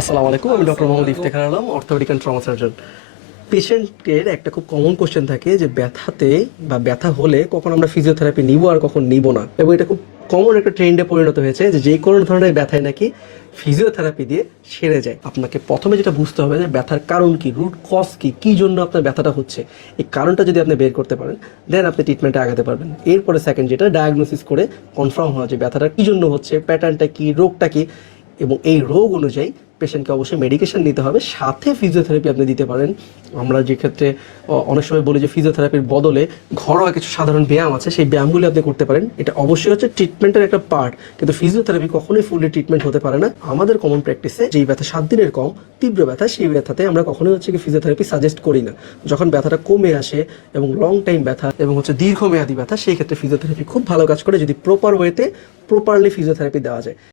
আসসালামু আলাইকুম, আমি doctor Mohammad Iftekhar Alam, orthopaedic and trauma surgeon. পেশেন্টের একটা খুব কমন কোশ্চেন থাকে যে ব্যথাতে বা ব্যথা হলে কখন আমরা ফিজিওথেরাপি নিব আর কখন নিব না, এবং এটা খুব কমন একটা ট্রেন্ডে পরিণত হয়েছে যে কোনো ধরনের ব্যথায় নাকি ফিজিওথেরাপি দিয়ে সেরে যায়। আপনাকে প্রথমে যেটা বুঝতে হবে যে ব্যথার কারণ কি, রুট কজ কি, কী জন্য আপনার ব্যথাটা হচ্ছে। এই কারণটা যদি আপনি বের করতে পারেন, দেন আপনি ট্রিটমেন্টে আগাতে পারবেন। এরপরে সেকেন্ড যেটা, ডায়াগনোসিস করে কনফার্ম হওয়া যে ব্যথাটা কী জন্য হচ্ছে, প্যাটার্নটা কী, রোগটা কী, এবং এই রোগ অনুযায়ী পেশেন্টকে অবশ্যই মেডিকেশন নিতে হবে, সাথে ফিজিওথেরাপি আপনি দিতে পারেন। আমরা যে ক্ষেত্রে অনেক সময় বলি যে ফিজিওথেরাপির বদলে ঘরোয়া কিছু সাধারণ ব্যায়াম আছে, সেই ব্যায়ামগুলি আপনি করতে পারেন। এটা অবশ্যই হচ্ছে ট্রিটমেন্টের একটা পার্ট, কিন্তু ফিজিওথেরাপি কখনোই ফুললি ট্রিটমেন্ট হতে পারে না। আমাদের কমন প্র্যাকটিসে যেই ব্যথা 7 দিনের কম, তীব্র ব্যথা, সেই ব্যথাতে আমরা কখনোই হচ্ছে কি ফিজিওথেরাপি সাজেস্ট করি না। যখন ব্যথাটা কমে আসে এবং লং টাইম ব্যথা এবং হচ্ছে দীর্ঘমেয়াদী ব্যথা, সেই ক্ষেত্রে ফিজিওথেরাপি খুব ভালো কাজ করে, যদি প্রপার ওয়েতে প্রপারলি ফিজিওথেরাপি দেওয়া যায়।